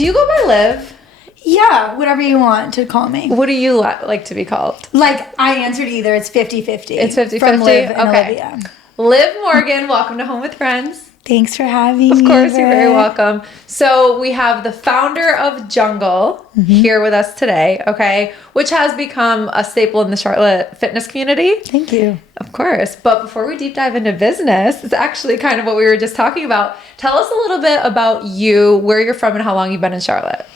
Do you go by Liv? Yeah, whatever you want to call me. What do you like to be called? Like, I answered either. It's 50-50. It's 50-50? From Liv and Okay. Olivia. Liv Morgan, welcome to Home with Friends. Thanks for having me. Of course, you're very welcome. So we have the founder of Jungle here with us today, okay? Which has become a staple in the Charlotte fitness community. Thank you. Of course. But before we deep dive into business, it's actually kind of what we were just talking about. Tell us a little bit about you, where you're from, and how long you've been in Charlotte.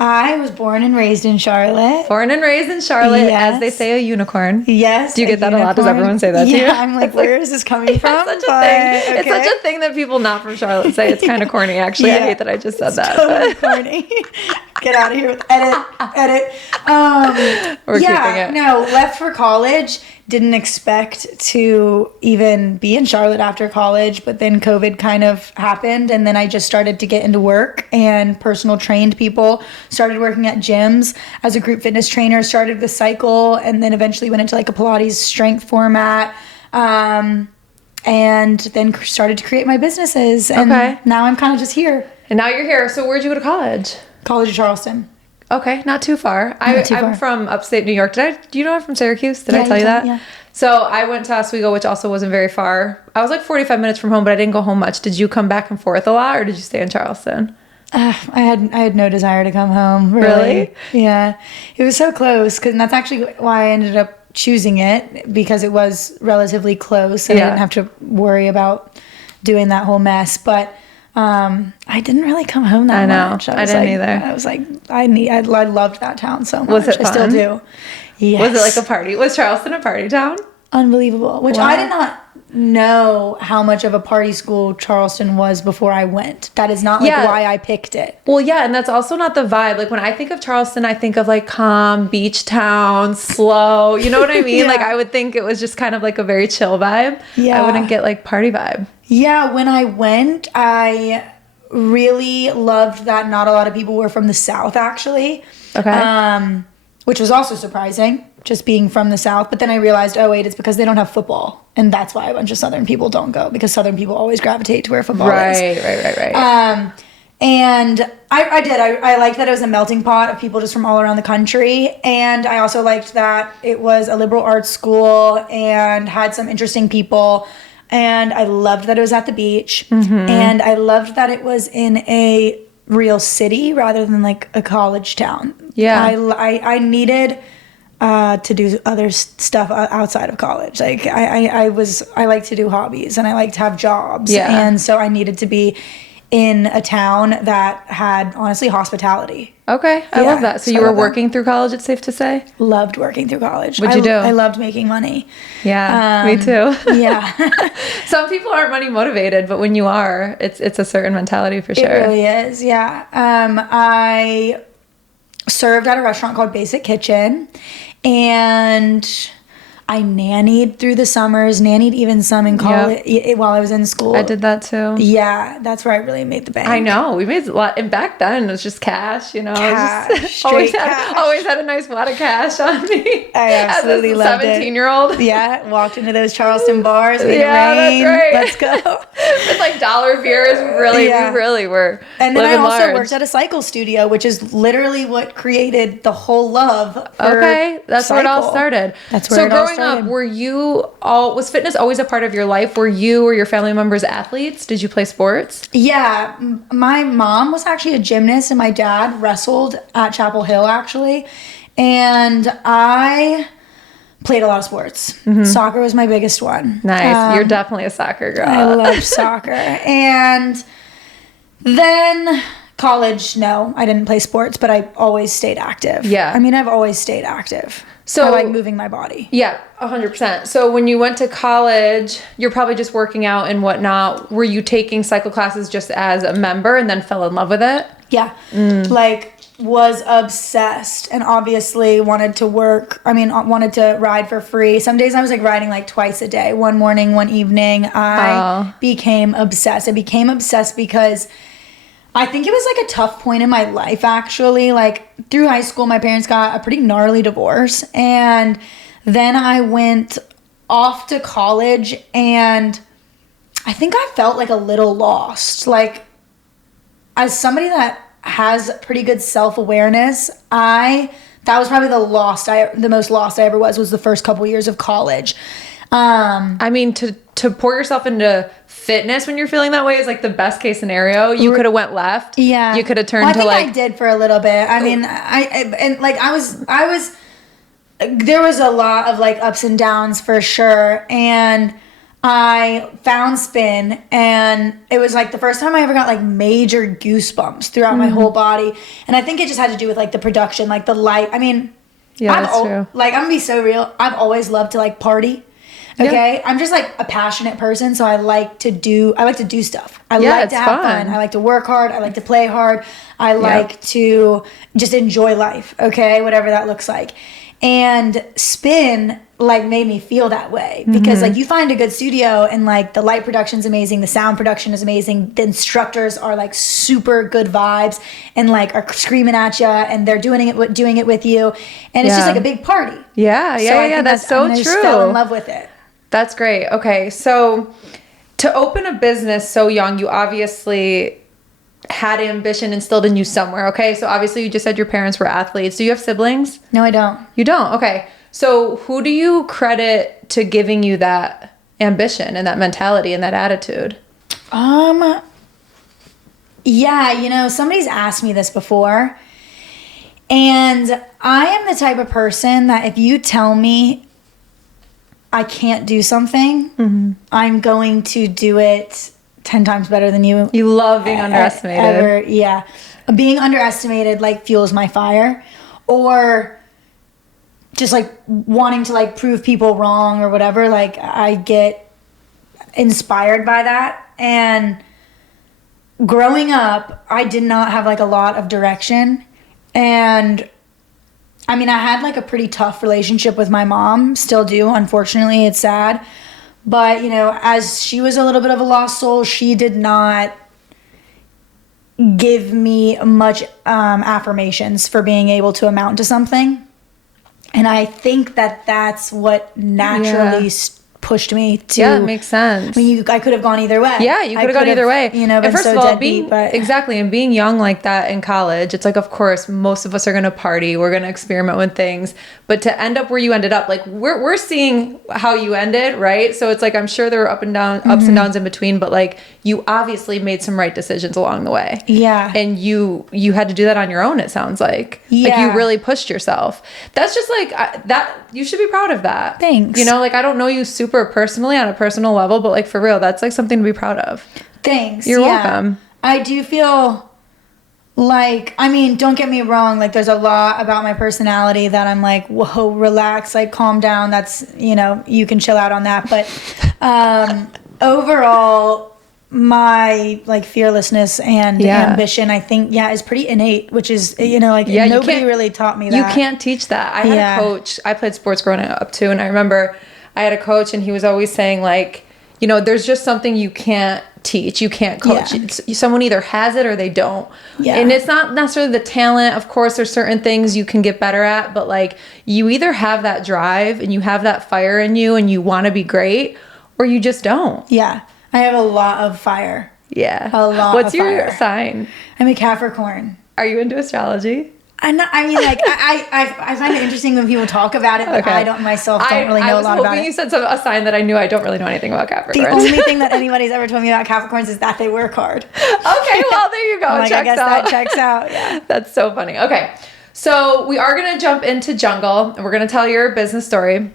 I was born and raised in Charlotte. Born and raised in Charlotte, Yes. as they say, a unicorn. Yes. Do you get that a lot? Does everyone say that to you? Yeah, I'm like, where is this coming from? It's such a thing. It's such a thing that people not from Charlotte say. It's kind of corny, actually. I hate that I just said that. Totally corny. Get out of here with edit. We're keeping it. No, left for college. Didn't expect to even be in Charlotte after college, but then COVID kind of happened, and then I just started to get into work and personal trained people. Started working at gyms as a group fitness trainer, started the cycle, and then eventually went into like a Pilates strength format. And then started to create my businesses. And now I'm kind of just here. And now you're here. So where'd you go to college? College of Charleston. Okay, not too far. I'm from upstate New York. Do you know I'm from Syracuse? Did I tell you that? Yeah. So I went to Oswego, which also wasn't very far. I was like 45 minutes from home, but I didn't go home much. Did you come back and forth a lot, or did you stay in Charleston? I had no desire to come home. Really? Yeah. It was so close, and that's actually why I ended up choosing it, because it was relatively close and I didn't have to worry about doing that whole mess. But I didn't really come home that much. I didn't either. I was like, I loved that town so much. Was it fun? I still do. Yes. Was it like a party? Was Charleston a party town? Unbelievable. Which I did not know how much of a party school Charleston was before I went. That is not why I picked it. Well, yeah, and that's also not the vibe. Like when I think of Charleston, I think of like calm, beach town, slow. You know what I mean? Like I would think it was just kind of like a very chill vibe. Yeah. I wouldn't get like party vibe. Yeah, when I went, I really loved that not a lot of people were from the South, actually. Okay. Which was also surprising, just being from the South. But then I realized, oh, wait, it's because they don't have football. And that's why a bunch of Southern people don't go, because Southern people always gravitate to where football is. Right. And I liked that it was a melting pot of people just from all around the country. And I also liked that it was a liberal arts school and had some interesting people. And I loved that it was at the beach. And I loved that it was in a real city rather than like a college town. Yeah. I needed to do other stuff outside of college. Like I like to do hobbies and I like to have jobs. Yeah. And so I needed to be in a town that had, honestly, hospitality. Okay. I love that. So you were working through college, it's safe to say? Loved working through college. What'd you do? I loved making money. Yeah, me too. Yeah. Some people aren't money motivated, but when you are, it's a certain mentality for sure. It really is, yeah. I served at a restaurant called Basic Kitchen, and I nannied through the summers, nannied even some in college while I was in school. I did that too. Yeah, that's where I really made the bank. I know. We made a lot. And back then, it was just cash, you know. Cash, always cash. had a nice wad of cash on me. I absolutely loved it. 17-year-old. Yeah, walked into those Charleston bars in the rain. That's right. Let's go. With like dollar beers, we really were. And then I living also large. worked at a cycle studio, which is literally what created the whole love for that's where it all started. That's where it all started. So growing up, was fitness always a part of your life? Were you or your family members athletes? Did you play sports? Yeah, my mom was actually a gymnast and my dad wrestled at Chapel Hill, actually. And I played a lot of sports. Soccer was my biggest one. Nice. You're definitely a soccer girl. I love soccer. And then college, no, I didn't play sports, but I always stayed active. Yeah. I mean, I've always stayed active. So I like moving my body. Yeah, 100%. So when you went to college, you're probably just working out and whatnot. Were you taking cycle classes just as a member and then fell in love with it? Yeah. Like, was obsessed and obviously wanted to ride for free. Some days I was like riding like twice a day, one morning, one evening. I became obsessed. I became obsessed because I think it was like a tough point in my life, actually. Like through high school, my parents got a pretty gnarly divorce. And then I went off to college and I think I felt like a little lost. Like as somebody that has pretty good self-awareness, that was probably the most lost I ever was the first couple years of college. I mean, to pour yourself into fitness when you're feeling that way is like the best case scenario. You could have went left. Yeah. You could have turned to like. I did for a little bit. I mean, there was a lot of like ups and downs for sure. And I found spin, and it was like the first time I ever got like major goosebumps throughout my whole body. And I think it just had to do with like the production, like the light. I mean, yeah, that's true. Like, I'm gonna be so real. I've always loved to like party. Okay. Yeah. I'm just like a passionate person. So I like to do stuff. I like to have fun. I like to work hard. I like to play hard. I like to just enjoy life. Okay. Whatever that looks like. And spin like made me feel that way because like you find a good studio and like the light production's amazing. The sound production is amazing. The instructors are like super good vibes and like are screaming at you and they're doing it with you. And it's just like a big party. Yeah. That's so true. I just fell in love with it. That's great. Okay. So to open a business so young, you obviously had ambition instilled in you somewhere. Okay. So obviously you just said your parents were athletes. Do you have siblings? No, I don't. You don't? Okay. So who do you credit to giving you that ambition and that mentality and that attitude? Yeah, somebody's asked me this before. And I am the type of person that if you tell me I can't do something, I'm going to do it 10 times better than you. You love being underestimated. Yeah. Being underestimated like fuels my fire, or just like wanting to like prove people wrong or whatever. Like I get inspired by that. And growing up, I did not have like a lot of direction. And I mean, I had like a pretty tough relationship with my mom, still do. Unfortunately, it's sad. But, as she was a little bit of a lost soul, she did not give me much affirmations for being able to amount to something. And I think that that's what naturally pushed me to. Yeah, it makes sense. I mean, I could have gone either way. Yeah, you could have gone either way. Been first so of all, exactly, and being young like that in college, it's like, of course, most of us are going to party. We're going to experiment with things. But to end up where you ended up, like we're seeing how you ended, right? So it's like, I'm sure there were ups and downs in between, but like you obviously made some right decisions along the way. Yeah. And you had to do that on your own, it sounds like. Yeah. Like you really pushed yourself. That's just like, that you should be proud of that. Thanks. Like I don't know you super personally on a personal level, but like for real, that's like something to be proud of. Thanks. You're welcome. I do feel like, I mean, don't get me wrong, like there's a lot about my personality that I'm like, whoa, relax, like calm down. That's, you can chill out on that. But overall, my like fearlessness and ambition, I think, is pretty innate, which is, nobody really taught me that. You can't teach that. I had a coach. I played sports growing up too. And I remember I had a coach and he was always saying like, there's just something you can't teach. You can't coach. Yeah. Someone either has it or they don't. Yeah. And it's not necessarily the talent. Of course, there's certain things you can get better at, but like you either have that drive and you have that fire in you and you want to be great, or you just don't. Yeah. I have a lot of fire. Yeah. A lot What's of fire. your sign? I'm a Capricorn. Are you into astrology? I find it interesting when people talk about it, but I don't really know a lot about it. I was hoping you said a sign that I knew. I don't really know anything about Capricorns. The only thing that anybody's ever told me about Capricorns is that they work hard. Okay, well, there you go. I guess that checks out. Yeah. That's so funny. Okay, so we are going to jump into Jungle, and we're going to tell your business story.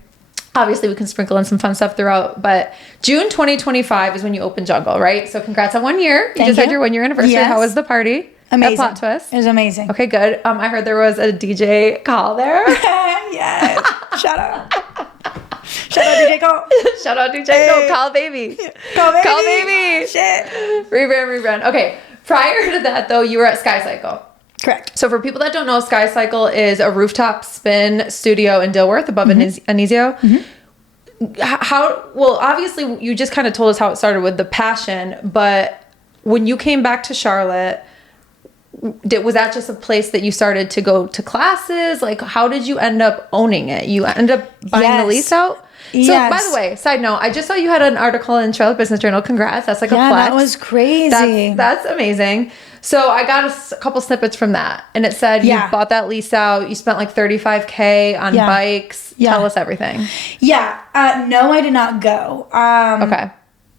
Obviously, we can sprinkle in some fun stuff throughout, but June 2025 is when you open Jungle, right? So congrats on 1 year. You just had your 1 year anniversary. Yes. How was the party? Amazing. That plot twist. It was amazing. Okay, good. I heard there was a DJ call there. Yes. Shout out. Shout out DJ Call. Shout out DJ. Hey. No, Call Baby. Call Baby. Call Baby. Shit. Rebrand. Okay. Prior to that, though, you were at Sky Cycle. Correct. So for people that don't know, Sky Cycle is a rooftop spin studio in Dilworth above Anisio. Well, obviously you just kind of told us how it started with the passion, but when you came back to Charlotte, was that just a place that you started to go to classes? Like, how did you end up owning it? You ended up buying the lease out? So, by the way, side note, I just saw you had an article in Charlotte Business Journal. Congrats. That's like a flex. That was crazy. That's amazing. So I got a couple snippets from that, and it said you bought that lease out. You spent like $35K on bikes. Tell us everything. Yeah. No, I did not go. Okay.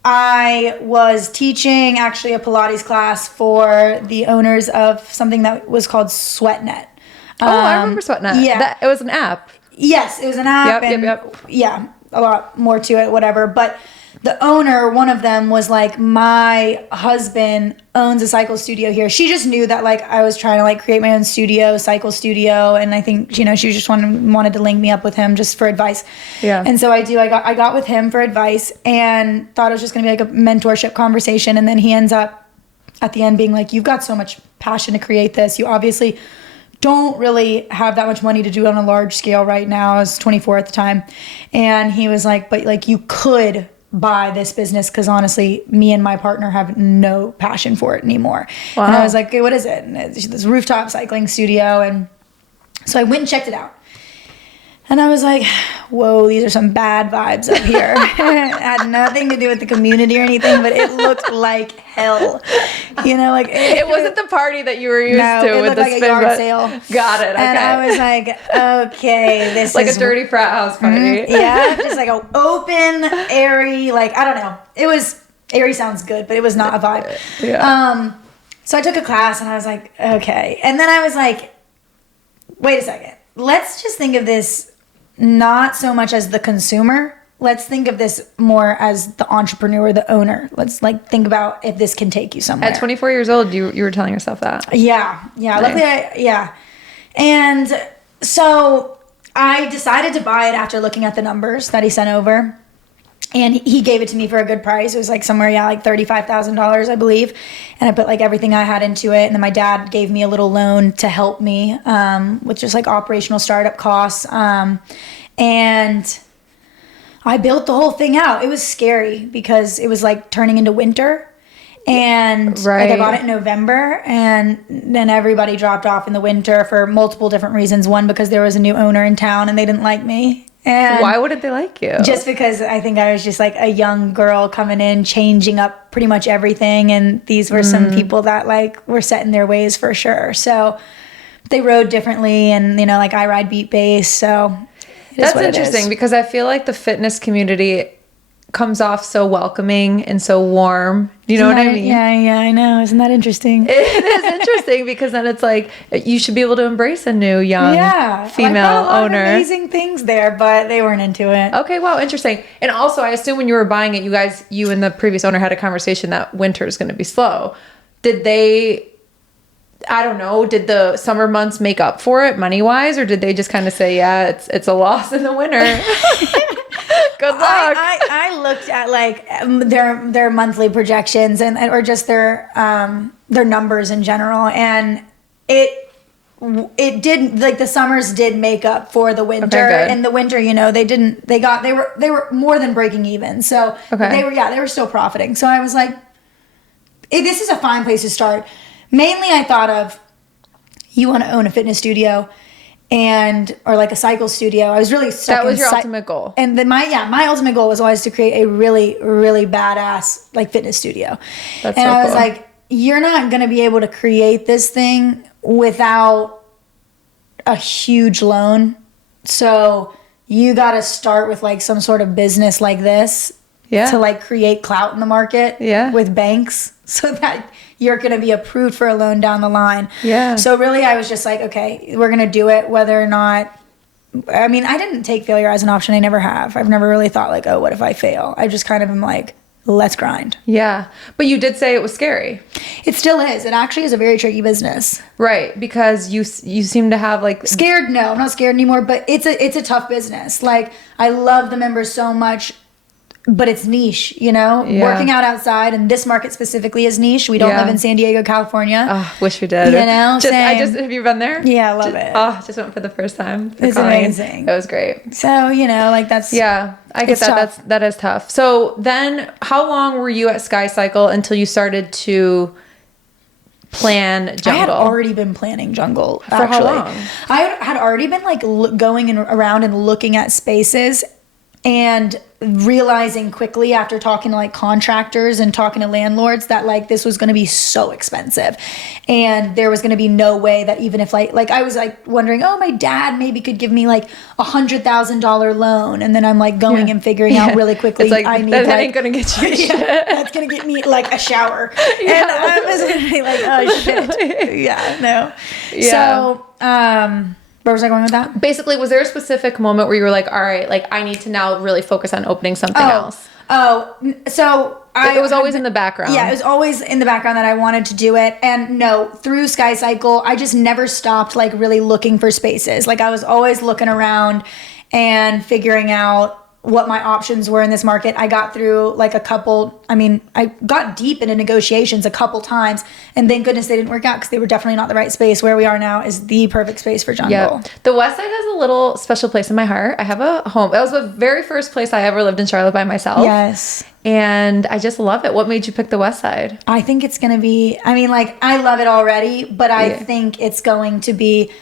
I was teaching actually a Pilates class for the owners of something that was called SweatNet. I remember SweatNet. Yeah. It was an app. Yes, it was an app. Yep. Yeah, a lot more to it, whatever. But the owner, one of them was like, my husband owns a cycle studio here. She just knew that like I was trying to like create my own studio, cycle studio. And I think, you know, she just wanted to link me up with him just for advice. Yeah. And so I got with him for advice and thought it was just going to be like a mentorship conversation. And then he ends up at the end being like, you've got so much passion to create this. You obviously don't really have that much money to do it on a large scale right now. I was 24 at the time. And he was like, but like you could buy this business because honestly, me and my partner have no passion for it anymore. Wow. And I was like, okay, what is it? And it's this rooftop cycling studio. And so I went and checked it out. And I was like, whoa, these are some bad vibes up here. It had nothing to do with the community or anything, but it looked like hell. You know, like it wasn't the party that you were used to with the like spin. A yard sale. Got it. Okay. And I was like, okay, this like is a dirty frat house party. Yeah, just like an open, airy, like I don't know. It was airy sounds good, but it was not a vibe. Yeah. So I took a class and I was like, okay, and then I was like, wait a second. Let's just think of this not so much as the consumer. Let's think of this more as the entrepreneur, the owner. Let's like think about if this can take you somewhere. At 24 years old, you were telling yourself that. Yeah. Nice. Luckily, And so I decided to buy it after looking at the numbers that he sent over. And he gave it to me for a good price. It was like somewhere, like $35,000, I believe. And I put like everything I had into it. And then my dad gave me a little loan to help me, with just like operational startup costs. And I built the whole thing out. It was scary because it was like turning into winter. And like I bought it in November, and then everybody dropped off in the winter for multiple different reasons. One, because there was a new owner in town and they didn't like me. And why wouldn't they like you? Just because I think I was just like a young girl coming in, changing up pretty much everything. And these were some people that like were set in their ways for sure. So they rode differently, and you know, like I ride beat bass. So that's interesting because I feel like the fitness community comes off so welcoming and so warm. You know what I mean? Yeah, I know. Isn't that interesting? It is interesting because then it's like you should be able to embrace a new young female I found owner. Amazing things there, but they weren't into it. Okay, wow, interesting. And also, I assume when you were buying it, you and the previous owner had a conversation that winter is going to be slow. Did they? I don't know. Did the summer months make up for it money wise, or did they just kind of say, yeah, it's a loss in the winter? Good luck. I looked at like their monthly projections or just their numbers in general, and it did, like the summers did make up for the winter. Okay, and the winter, you know, they were more than breaking even. So they were still profiting. So I was like, this is a fine place to start. Mainly I thought of, you want to own a fitness studio or like a cycle studio. I was really stuck. That was your ultimate goal. And then my ultimate goal was always to create a really, really badass like fitness studio. That's and so I was cool. like, you're not going to be able to create this thing without a huge loan. So you got to start with like some sort of business like this to like create clout in the market with banks so that you're going to be approved for a loan down the line. Yeah. So really I was just like, okay, we're going to do it whether or not, I mean, I didn't take failure as an option. I never have. I've never really thought like, oh, what if I fail? I just kind of am like, let's grind. Yeah. But you did say it was scary. It still is. It actually is a very tricky business. Right. Because you seem to have like... Scared? No, I'm not scared anymore, but it's a tough business. Like I love the members so much, but it's niche, you know? Yeah. Working out outside, and this market specifically is niche. We don't live in San Diego, California. Oh, wish we did. You know? Have you been there? Yeah, I love it. Oh, just went for the first time. It's amazing. It was great. So, you know, like that's... Yeah, I get that. That is tough. So then how long were you at Sky Cycle until you started to plan Jungle? I had already been planning Jungle. For how long? I had already been like going around and looking at spaces. and realizing quickly after talking to like contractors and talking to landlords that like this was going to be so expensive, and there was going to be no way that even if like I was like wondering, oh, my dad maybe could give me like $100,000 loan, and then I'm like going and figuring out really quickly, it's like, I need that like, ain't gonna get you shit. that's gonna get me like a shower, and I was gonna be like, oh shit, yeah, no, so where was I going with that? Basically, was there a specific moment where you were like, all right, like I need to now really focus on opening something else? So it was always in the background. Yeah, it was always in the background that I wanted to do it. And no, through Sky Cycle, I just never stopped like really looking for spaces. Like I was always looking around and figuring out what my options were in this market. I got through like I got deep into negotiations a couple times, and thank goodness they didn't work out because they were definitely not the right space. Where we are now is the perfect space for Jungle. Yep. The West Side has a little special place in my heart. I have a home. That was the very first place I ever lived in Charlotte by myself. Yes. And I just love it. What made you pick the West Side? I think it's going to be, I love it already, but I think it's going to be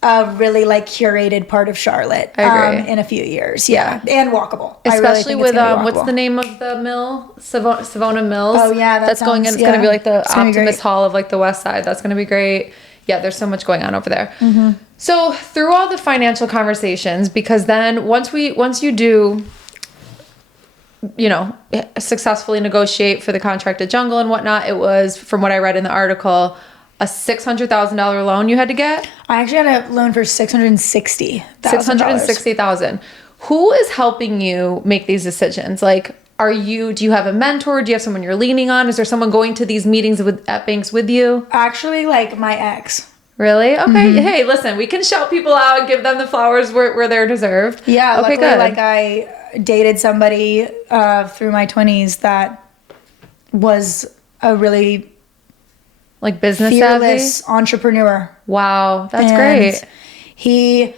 a really like curated part of Charlotte in a few years. Yeah. And walkable. Especially with what's the name of the mill? Savona Mills. Oh yeah, that's going in. It's going to be like the Optimist Hall of like the West Side. That's going to be great. Yeah, there's so much going on over there. Mm-hmm. So through all the financial conversations, because then once you do, successfully negotiate for the contract at Jungle and whatnot, it was, from what I read in the article, a $600,000 loan you had to get? I actually had a loan for $660,000. $660,000. Who is helping you make these decisions? Like, do you have a mentor? Do you have someone you're leaning on? Is there someone going to these meetings at banks with you? Actually, like my ex. Really? Okay. Mm-hmm. Hey, listen, we can shout people out and give them the flowers where they're deserved. Yeah. Okay, good. Like I dated somebody through my 20s that was a really like business fearless savvy entrepreneur. Wow, that's great. He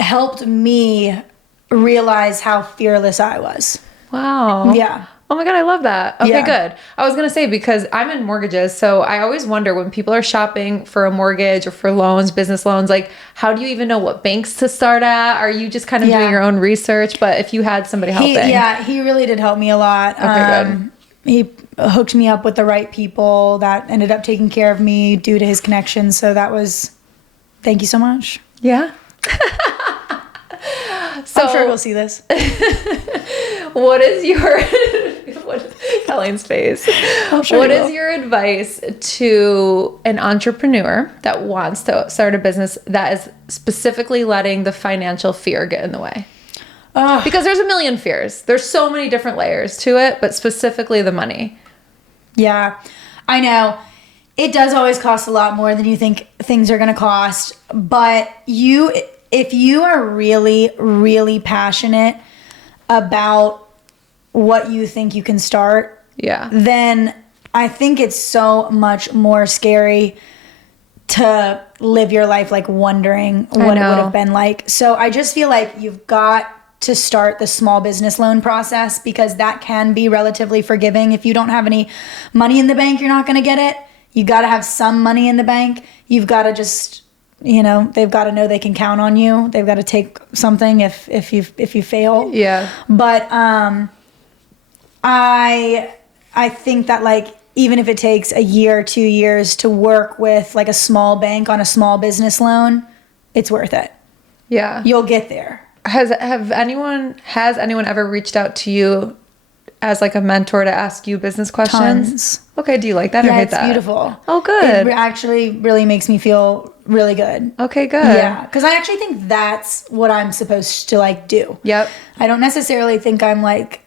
helped me realize how fearless I was. Wow. Yeah. Oh my God, I love that. Okay, good. I was going to say, because I'm in mortgages, so I always wonder when people are shopping for a mortgage or for loans, business loans, like how do you even know what banks to start at? Are you just kind of doing your own research? But if you had somebody helping. He really did help me a lot. Okay, good. He hooked me up with the right people that ended up taking care of me due to his connections. So thank you so much. Yeah. So, I'm sure we'll see this. What is Colleen's face? What is your advice to an entrepreneur that wants to start a business that is specifically letting the financial fear get in the way? Because there's a million fears. There's so many different layers to it, but specifically the money. Yeah, I know. It does always cost a lot more than you think things are going to cost. But if you are really, really passionate about what you think you can start, then I think it's so much more scary to live your life like wondering what it would have been like. So I just feel like you've got to start the small business loan process, because that can be relatively forgiving. If you don't have any money in the bank, you're not going to get it. You got to have some money in the bank. You've got to just, they've got to know they can count on you. They've got to take something if you fail. Yeah. But I think that like even if it takes a year or 2 years to work with like a small bank on a small business loan, it's worth it. Yeah. You'll get there. Has anyone ever reached out to you as like a mentor to ask you business questions? Tons. Okay, do you like that or hate that? Yeah, it's beautiful. Oh, good. It actually really makes me feel really good. Okay, good. Yeah, because I actually think that's what I'm supposed to like do. Yep. I don't necessarily think I'm like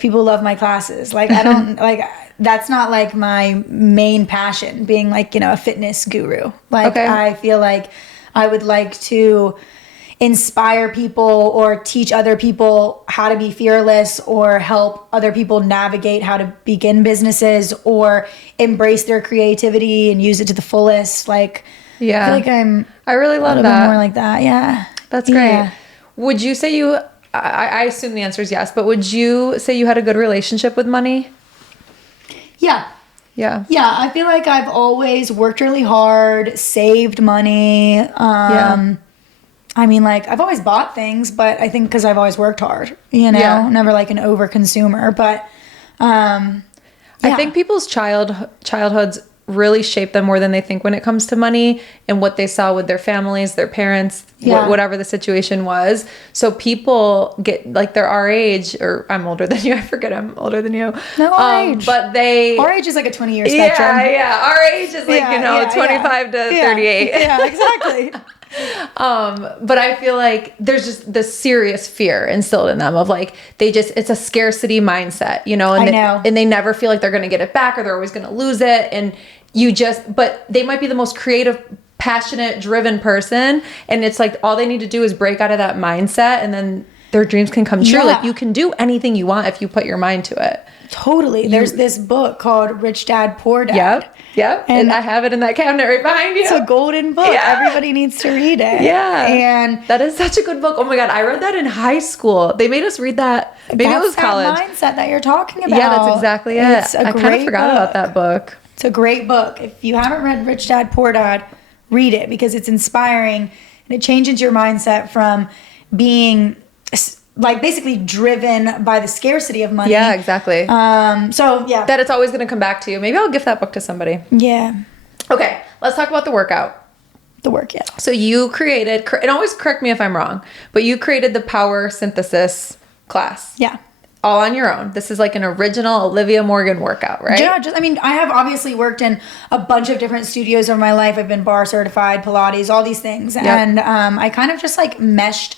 people love my classes. Like I don't like that's not like my main passion, being like, a fitness guru. Like I feel like I would like to inspire people or teach other people how to be fearless, or help other people navigate how to begin businesses or embrace their creativity and use it to the fullest. Like, I feel like I really love a that. bit more like that. Yeah. That's great. Yeah. Would you say I assume the answer is yes, but would you say you had a good relationship with money? Yeah. Yeah. Yeah. I feel like I've always worked really hard, saved money. I mean, like, I've always bought things, but I think because I've always worked hard, you know, never like an over consumer. But I think people's childhoods really shape them more than they think when it comes to money and what they saw with their families, their parents, whatever the situation was. So people get, like, they're our age, or I'm older than you. I forget I'm older than you. No, our age. But our age is like a 20-year spectrum. Yeah. Our age is like, 25 to 38. Yeah, exactly. But I feel like there's just this serious fear instilled in them of like, it's a scarcity mindset, you know, and and they never feel like they're going to get it back or they're always going to lose it. And but they might be the most creative, passionate, driven person. And it's like, all they need to do is break out of that mindset and then their dreams can come true. Like, you can do anything you want if you put your mind to it. Totally. There's this book called Rich Dad, Poor Dad. Yep. And I have it in that cabinet right behind you. It's a golden book. Yeah. Everybody needs to read it. Yeah. And that is such a good book. Oh my God. I read that in high school. They made us read that. Maybe it was college. That mindset that you're talking about. Yeah, that's exactly it. I kind of forgot about that book. It's a great book. If you haven't read Rich Dad, Poor Dad, read it because it's inspiring and it changes your mindset from being like basically driven by the scarcity of money. Yeah, exactly. That it's always going to come back to you. Maybe I'll gift that book to somebody. Yeah. Okay, let's talk about the workout. So you created, and always correct me if I'm wrong, but you created the power synthesis class. Yeah. All on your own. This is like an original Olivia Morgan workout, right? Yeah, I have obviously worked in a bunch of different studios over my life. I've been bar certified, Pilates, all these things. Yep. And I kind of just like meshed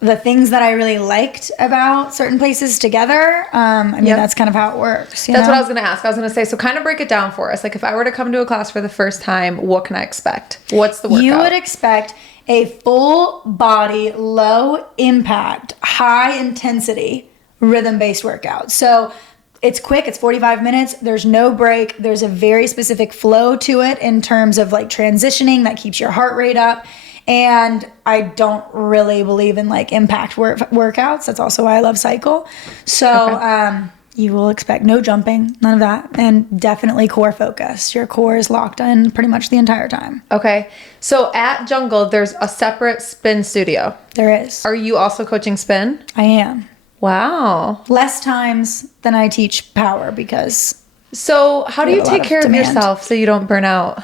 the things that I really liked about certain places together. That's kind of how it works. That's what I was going to ask. I was going to say, so kind of break it down for us. Like, if I were to come to a class for the first time, what can I expect? What's the workout? You would expect a full body, low impact, high intensity, rhythm-based workout. So it's quick. It's 45 minutes. There's no break. There's a very specific flow to it in terms of like transitioning that keeps your heart rate up. And I don't really believe in like impact workouts. That's also why I love cycle. So you will expect no jumping, none of that. And definitely core focus. Your core is locked in pretty much the entire time. Okay. So at Jungle, there's a separate spin studio. There is. Are you also coaching spin? I am. Wow. Less times than I teach power because. So how do you take care of yourself so you don't burn out?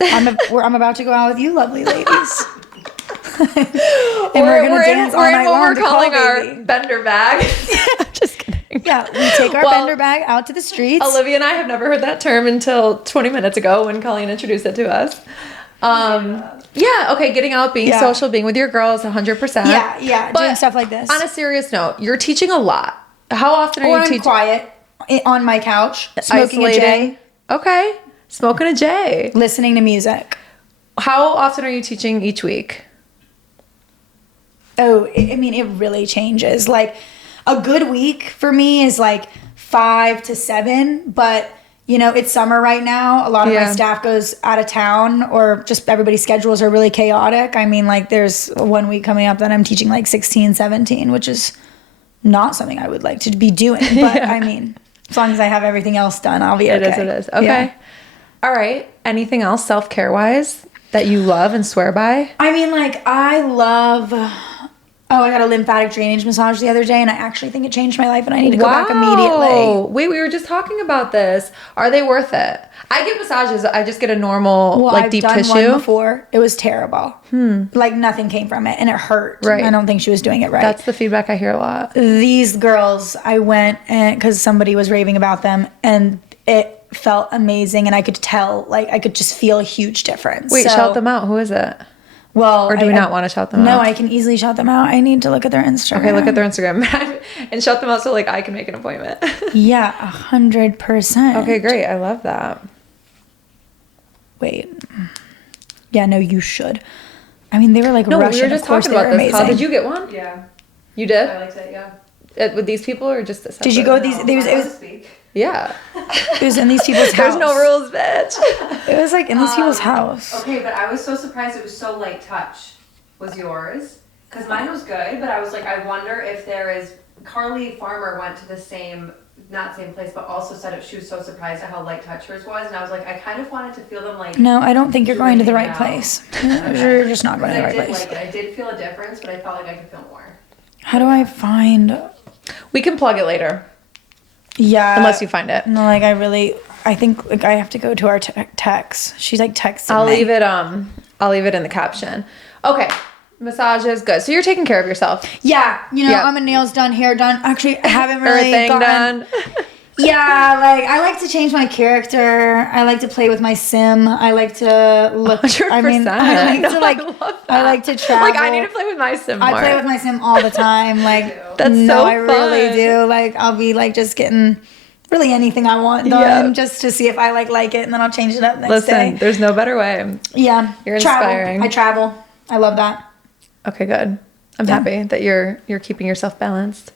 I'm about to go out with you, lovely ladies. and we're gonna dance all night long. We're calling our bender bag. Just kidding. Yeah, we take our bender bag out to the streets. Olivia and I have never heard that term until 20 minutes ago when Colleen introduced it to us. Okay, getting out, being social, being with your girls, 100%. Yeah, doing stuff like this. On a serious note, you're teaching a lot. How often are you teaching? I'm quiet on my couch, smoking a J. Okay. Smoking a J. Listening to music. How often are you teaching each week? Oh, it really changes. Like, a good week for me is like 5 to 7, but it's summer right now. A lot of my staff goes out of town or just everybody's schedules are really chaotic. I mean, like, there's 1 week coming up that I'm teaching like 16, 17, which is not something I would like to be doing. But I mean, as long as I have everything else done, I'll be okay. It is. Okay. Yeah. All right. Anything else self-care wise that you love and swear by? I mean, like, I love... I got a lymphatic drainage massage the other day, and I actually think it changed my life, and I need to go back immediately. Wait, we were just talking about this. Are they worth it? I get massages. I just get a normal, deep tissue. I've done one before. It was terrible. Like, nothing came from it, and it hurt. Right. I don't think she was doing it right. That's the feedback I hear a lot. These girls, I went because somebody was raving about them, and it felt amazing, and I could tell, like, I could just feel a huge difference. Wait, shout them out. Who is it? Well, or do we not want to shout them out? No, I can easily shout them out. I need to look at their Instagram. Okay, look at their Instagram and shout them out so, like, I can make an appointment. Yeah, 100%. Okay, great. I love that. Wait. Yeah, no, you should. I mean, they were like Russian. We were just talking about this. Amazing. How did you get one? Yeah. You did? I liked it, yeah. With these people or just this? Did you go with these? It was yeah. It was in these people's house. There's no rules, bitch. It was like in these people's house. Okay, but I was so surprised it was so light touch. Was yours? Because mine was good, but I was like, I wonder if there is... Carly Farmer went to the same not same place, but also said she was so surprised at how light touch hers was, and I was like, I kind of wanted to feel them like. No, I don't think you're going to the right place. You're just not going to the right place. Like it. I did feel a difference, but I felt like I could feel more. How do I find? We can plug it later. Yeah. Unless you find it. No, like I think like I have to go to our text. She's like texting I'll me. leave it in the caption. Okay. Massage is good. So you're taking care of yourself. Yeah, Yep. I'm a nails done, hair done. Actually, I haven't really Everything done. Yeah, like I like to change my character. I like to play with my sim. I like to look. 100%. I mean, I like to travel. Like I need to play with my sim more. I play with my sim all the time. Like That's no, so I really fun. do. Like I'll be like just getting really anything I want done just to see if I like it, and then I'll change it up next day. There's no better way. Yeah, You're inspiring. I travel. I love that. Okay, good. I'm happy that you're keeping yourself balanced.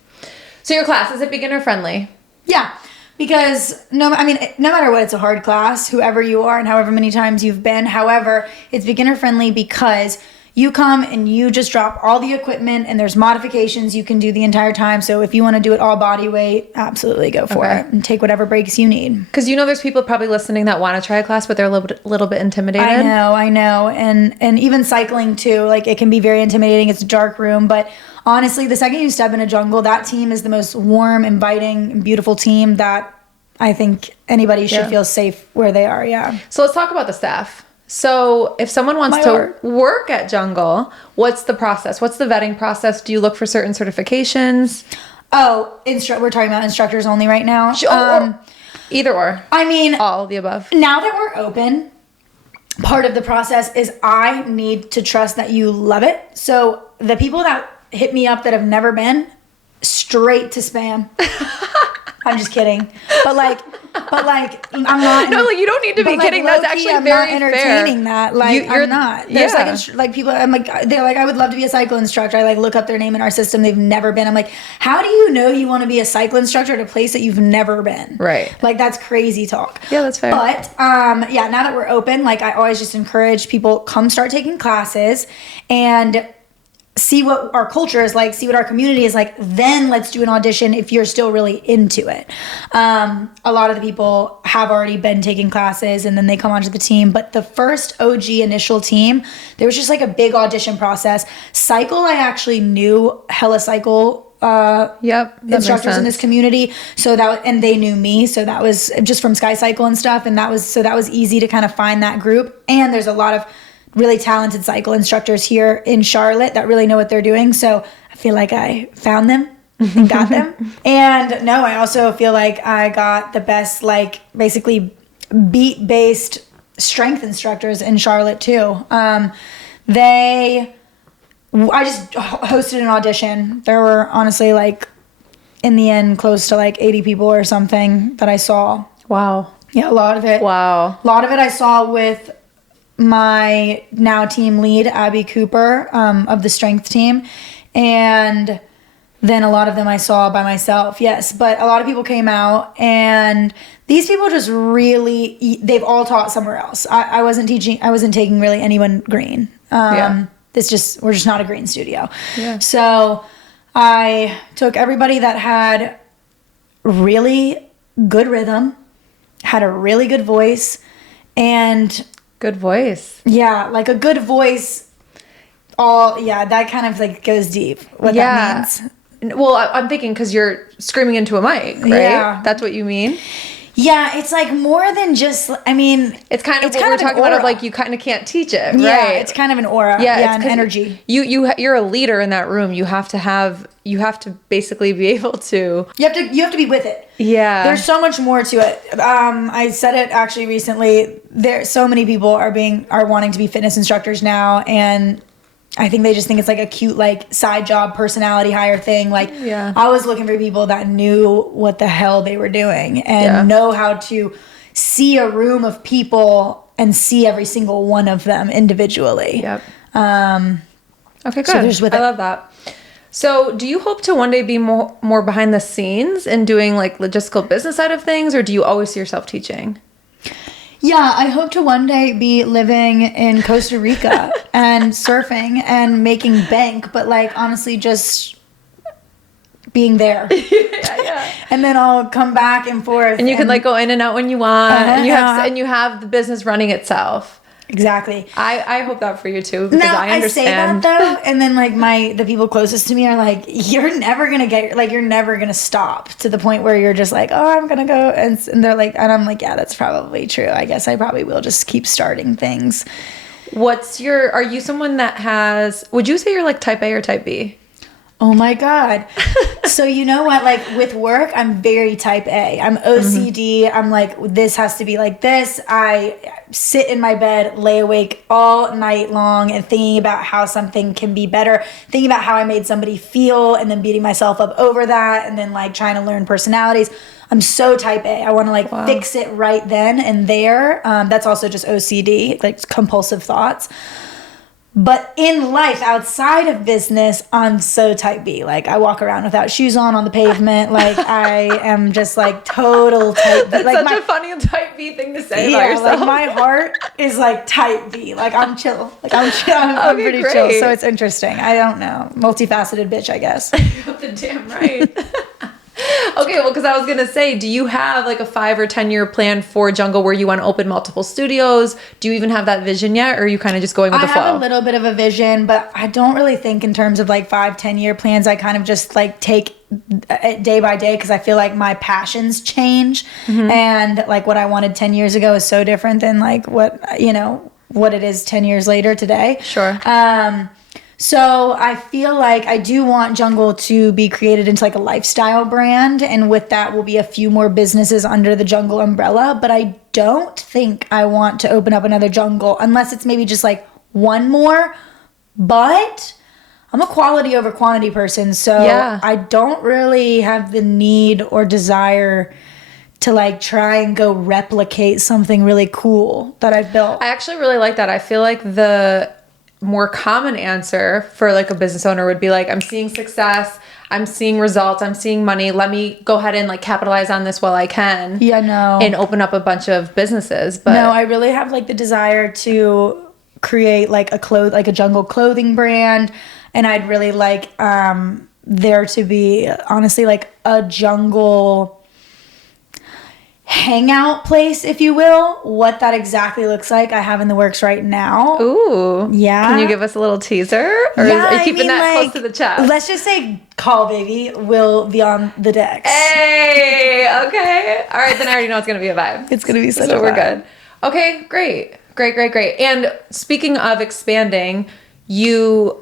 So your class, is it beginner friendly? Yeah. Because no matter what, it's a hard class, whoever you are and however many times you've been. However, it's beginner friendly because you come and you just drop all the equipment and there's modifications you can do the entire time. So if you want to do it all body weight, absolutely go for it and take whatever breaks you need. Because there's people probably listening that want to try a class, but they're a little bit intimidated. I know. And even cycling too, like it can be very intimidating. It's a dark room, but honestly, the second you step in a jungle, that team is the most warm, inviting, and beautiful team that I think anybody should feel safe where they are. Yeah. So let's talk about the staff. So if someone wants to work at Jungle, what's the process? What's the vetting process? Do you look for certain certifications? Oh, we're talking about instructors only right now. Either or. I mean, all of the above. Now that we're open, part of the process is I need to trust that you love it. So the people that hit me up that have never been, straight to spam. I'm just kidding. But like I'm not. No, like you don't need to be kidding. That's actually I'm very not entertaining fair. that. Like I'm not. There's like people. I'm like they're like I would love to be a cycle instructor. I like look up their name in our system. They've never been. I'm like, how do you know you want to be a cycle instructor at a place that you've never been? Right. Like that's crazy talk. Yeah, that's fair. But now that we're open, like I always just encourage people come start taking classes and see what our culture is like, see what our community is like, then let's do an audition if you're still really into it. A lot of the people have already been taking classes and then they come onto the team. But the first OG initial team, there was just like a big audition process. Cycle, I actually knew hella cycle instructors in this community. And they knew me. So that was just from Sky Cycle and stuff. And that was easy to kind of find that group. And there's a lot of really talented cycle instructors here in Charlotte that really know what they're doing. So I feel like I found them and got them. And no, I also feel like I got the best, like basically beat-based strength instructors in Charlotte too. I just hosted an audition. There were honestly like in the end close to like 80 people or something that I saw. Wow. Yeah, a lot of it. Wow. A lot of it I saw with my now team lead, Abby Cooper, of the strength team. And then a lot of them I saw by myself. Yes. But a lot of people came out and these people just really, they've all taught somewhere else. I wasn't taking really anyone green. We're just not a green studio. Yeah. So I took everybody that had really good rhythm, had a really good voice, and good voice. Yeah, like a good voice. That kind of like goes deep. What that means. Well, I'm thinking because you're screaming into a mic, right? Yeah. That's what you mean? Yeah, it's like more than just, I mean. It's kind of what we're talking about of like you kind of can't teach it, right? Yeah, it's kind of an aura. Yeah, an energy. You're a leader in that room. You have to basically be able to. You have to be with it. Yeah. There's so much more to it. I said it actually recently. So many people are wanting to be fitness instructors now, and I think they just think it's like a cute like side job personality hire thing. Like I was looking for people that knew what the hell they were doing and know how to see a room of people and see every single one of them individually. Yep. Okay, good. So I love that. So do you hope to one day be more behind the scenes and doing like logistical business side of things, or do you always see yourself teaching? Yeah, I hope to one day be living in Costa Rica and surfing and making bank, but like honestly just being there. Yeah. And then I'll come back and forth. And you can like go in and out when you want. And you have the business running itself. Exactly. I hope that for you too, because now, I understand. I say that though, and then like the people closest to me are like, you're never gonna stop to the point where you're just like, oh, I'm gonna go, and they're like, and I'm like, yeah, that's probably true. I guess I probably will just keep starting things. Are you someone that would you say you're like type A or type B? Oh my God. So you know what? Like with work, I'm very type A. I'm OCD. I'm like, this has to be like this. I sit in my bed, lay awake all night long and thinking about how something can be better, thinking about how I made somebody feel and then beating myself up over that and then like trying to learn personalities. I'm so type A. I want to like fix it right then and there. That's also just OCD, like compulsive thoughts. But in life, outside of business, I'm so type B. Like, I walk around without shoes on the pavement. Like, I am just, like, total type B. That's like, such a funny type B thing to say about yourself. Like, my heart is, like, type B. Like, I'm chill. Like, I'm pretty chill. So it's interesting. I don't know. Multifaceted bitch, I guess. The damn right. Okay, well, because I was going to say, do you have like a 5 or 10 year plan for Jungle where you want to open multiple studios? Do you even have that vision yet? Or are you kind of just going with the flow? I have a little bit of a vision, but I don't really think in terms of like 5-10 year plans. I kind of just like take it day by day because I feel like my passions change. And like what I wanted 10 years ago is so different than like what it is 10 years later today. Sure. So I feel like I do want Jungle to be created into like a lifestyle brand. And with that will be a few more businesses under the Jungle umbrella. But I don't think I want to open up another Jungle unless it's maybe just like one more. But I'm a quality over quantity person. So I don't really have the need or desire to like try and go replicate something really cool that I've built. I actually really like that. I feel like the more common answer for like a business owner would be like, I'm seeing success, I'm seeing results, I'm seeing money, let me go ahead and like capitalize on this while I can. Yeah, no. And open up a bunch of businesses. But no, I really have like the desire to create like a Jungle clothing brand, and I'd really like there to be honestly like a Jungle hangout place, if you will. What that exactly looks like, I have in the works right now. Ooh. Yeah. Can you give us a little teaser? Or are you keeping that close to the chest? Let's just say call baby will be on the decks. Hey, okay. All right, then I already know it's going to be a vibe. It's going to be such a vibe. We're good. Okay, great. And speaking of expanding, you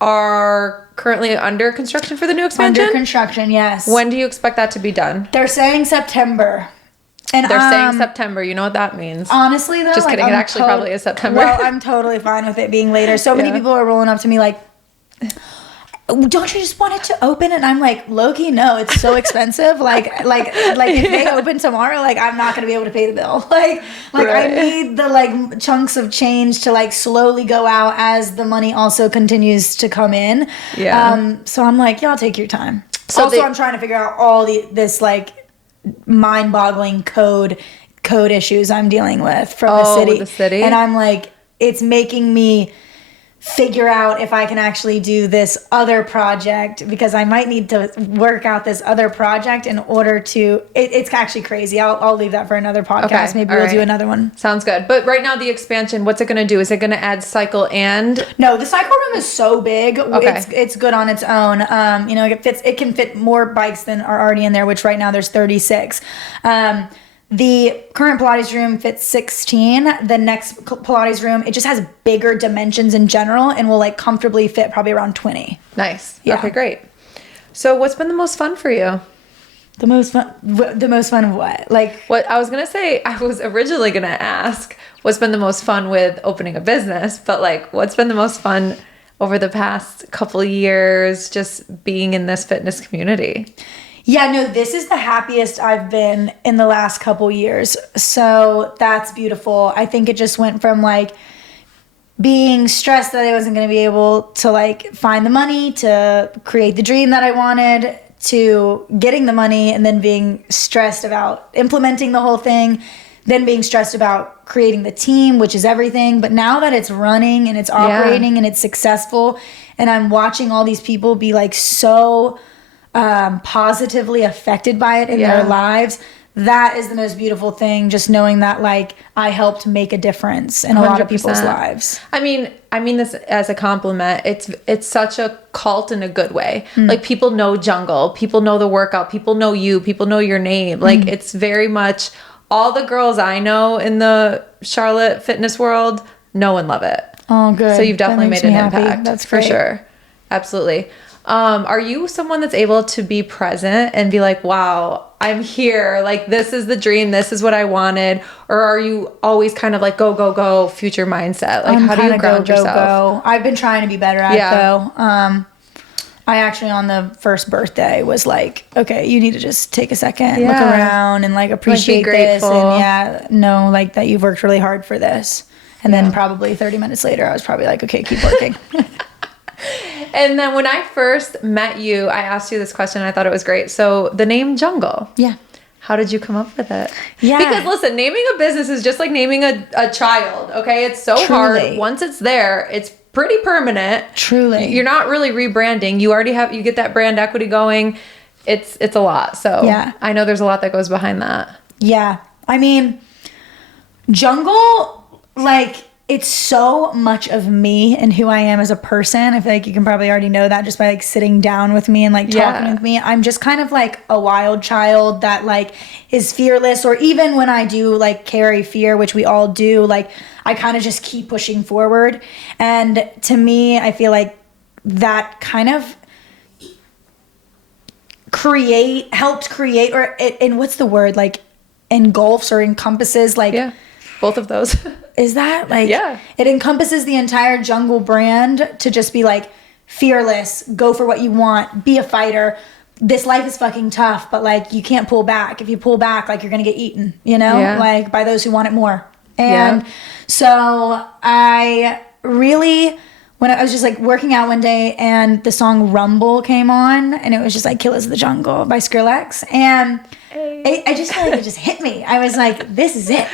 are currently under construction for the new expansion? Under construction, yes. When do you expect that to be done? They're saying September. And they're saying September. You know what that means. Honestly, though. Just kidding. It actually probably is September. Well, I'm totally fine with it being later. So many people are rolling up to me like, don't you just want it to open? And I'm like, low-key, no, it's so expensive. like if they open tomorrow, like I'm not gonna be able to pay the bill. Like right. I need the like chunks of change to like slowly go out as the money also continues to come in. Yeah. So I'm like, y'all take your time. So also, I'm trying to figure out all this like mind-boggling code issues I'm dealing with from the city. And I'm like, it's making me figure out if I can actually do this other project, because I might need to work out this other project in order to, it's actually crazy. I'll leave that for another podcast. Okay. Maybe we'll do another one. Sounds good. But right now the expansion, what's it going to do? Is it going to add cycle and? No, the cycle room is so big. Okay. It's good on its own. It can fit more bikes than are already in there, which right now there's 36. The current Pilates room fits 16. The next Pilates room, it just has bigger dimensions in general and will like comfortably fit probably around 20. Nice. Yeah. Okay, great. So what's been the most fun for you? The most fun of what? Like what I was going to say, I was originally going to ask what's been the most fun with opening a business, but like what's been the most fun over the past couple of years just being in this fitness community? Yeah, no, this is the happiest I've been in the last couple years. So that's beautiful. I think it just went from like being stressed that I wasn't going to be able to like find the money to create the dream that I wanted, to getting the money and then being stressed about implementing the whole thing, then being stressed about creating the team, which is everything. But now that it's running and it's operating and it's successful and I'm watching all these people be like so positively affected by it in their lives, that is the most beautiful thing. Just knowing that like I helped make a difference in a lot of people's lives. I mean this as a compliment. It's such a cult in a good way. Like people know Jungle, people know the workout, people know you, people know your name. Like it's very much all the girls I know in the Charlotte fitness world know and love it. Oh, good. So you've definitely made an impact. That's for great. sure. Absolutely. Are you someone that's able to be present and be like, wow, I'm here. Like, this is the dream. This is what I wanted. Or are you always kind of like, go, go, go, future mindset? Like, how do you ground yourself? I've been trying to be better at it though. I actually on the first birthday was like, okay, you need to just take a second, look around and like appreciate this. And know like that you've worked really hard for this. And then probably 30 minutes later, I was probably like, okay, keep working. And then when I first met you, I asked you this question. And I thought it was great. So the name Jungle. Yeah. How did you come up with it? Yeah. Because listen, naming a business is just like naming a child. Okay. It's so hard. Once it's there, it's pretty permanent. Truly. You're not really rebranding. You already you get that brand equity going. It's a lot. So I know there's a lot that goes behind that. Yeah. I mean, Jungle, like, it's so much of me and who I am as a person. I feel like you can probably already know that just by like sitting down with me and like talking with me. I'm just kind of like a wild child that like is fearless, or even when I do like carry fear, which we all do, like I kind of just keep pushing forward. And to me, I feel like that kind of helped create, or and what's the word, like engulfs or encompasses, like both of those. Is that like, it encompasses the entire Jungle brand to just be like fearless, go for what you want, be a fighter. This life is fucking tough, but like you can't pull back. If you pull back, like you're going to get eaten, you know, like by those who want it more. And so I really, when I was just like working out one day and the song Rumble came on and it was just like Killers of the Jungle by Skrillex. And I just feel like it just hit me. I was like, this is it.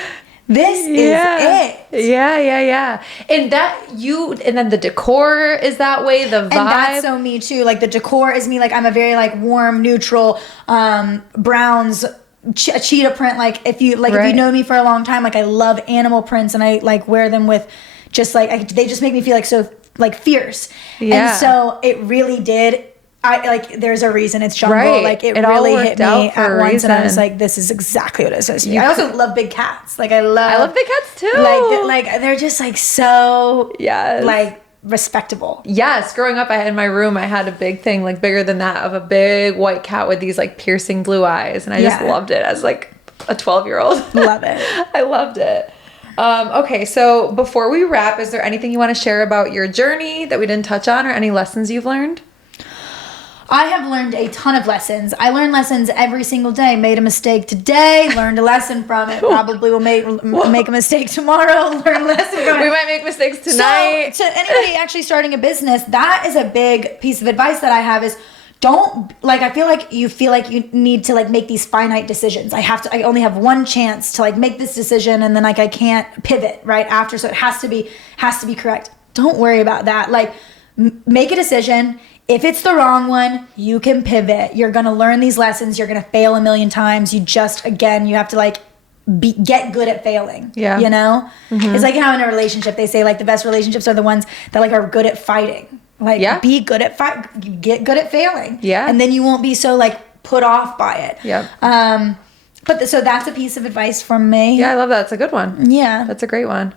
This is it. Yeah. And and then the decor is that way, the vibe. And that's so me too. Like the decor is me. Like I'm a very like warm, neutral, browns, a cheetah print. Like if you know me for a long time, like I love animal prints and I like wear them with just like, they just make me feel like so like fierce. And so it really did. There's a reason it's Jungle. Like it really hit me at once, and I was like, "This is exactly what it's supposed to be." I also love big cats. Like I love big cats too. Like they're just like so like respectable. Yes, growing up, in my room, I had a big thing, like bigger than that, of a big white cat with these like piercing blue eyes, and I just loved it as like a 12-year-old. Love it. I loved it. Okay, so before we wrap, is there anything you want to share about your journey that we didn't touch on, or any lessons you've learned? I have learned a ton of lessons. I learn lessons every single day. Made a mistake today, learned a lesson from it. Probably will make a mistake tomorrow, learn a lesson from it. We might make mistakes tonight. So to anybody actually starting a business, that is a big piece of advice that I have is don't, like, I feel like you need to like make these finite decisions. I only have one chance to like make this decision, and then like I can't pivot right after. So it has to be correct. Don't worry about that. Like make a decision. If it's the wrong one, you can pivot. You're going to learn these lessons. You're going to fail a million times. You have to like get good at failing. Yeah. You know? Mm-hmm. It's like how in a relationship, they say like the best relationships are the ones that like are good at fighting. Like be good at get good at failing. Yeah. And then you won't be so like put off by it. Yeah. So that's a piece of advice from me. Yeah, I love that. It's a good one. Yeah. That's a great one.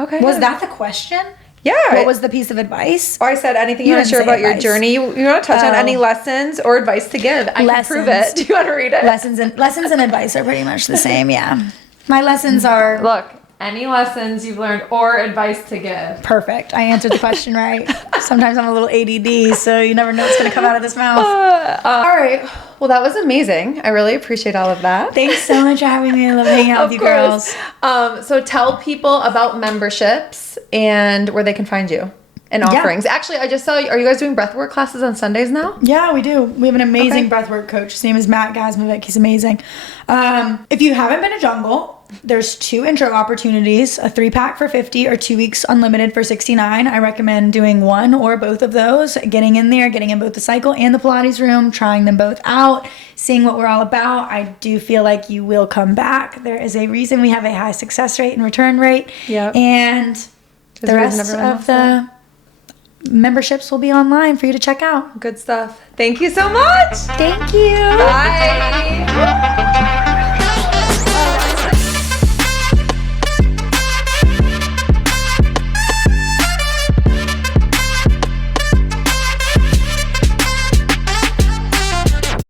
Okay. Was that the question? Yeah. What was the piece of advice? Oh, I said anything you want to share about your journey. You want to touch on any lessons or advice to give? I can prove it. Do you want to read it? Lessons and advice are pretty much the same. Yeah. My lessons are. Look, any lessons you've learned or advice to give. Perfect. I answered the question right. Sometimes I'm a little ADD, so you never know what's going to come out of this mouth. All right. Well, that was amazing. I really appreciate all of that. Thanks so much for having me. I love hanging out with you girls. So tell people about memberships and where they can find you. and offerings. Actually, I just saw, are you guys doing breathwork classes on Sundays now? Yeah, we do. We have an amazing breathwork coach. His name is Matt Gazmovic. He's amazing. If you haven't been to Jungle, there's 2 intro opportunities, a 3-pack for $50 or 2 weeks unlimited for $69. I recommend doing one or both of those, getting in there, getting in both the cycle and the Pilates room, trying them both out, seeing what we're all about. I do feel like you will come back. There is a reason we have a high success rate and return rate. Yep. And the rest of the memberships will be online for you to check out. Good stuff. Thank you so much. Thank you. Bye.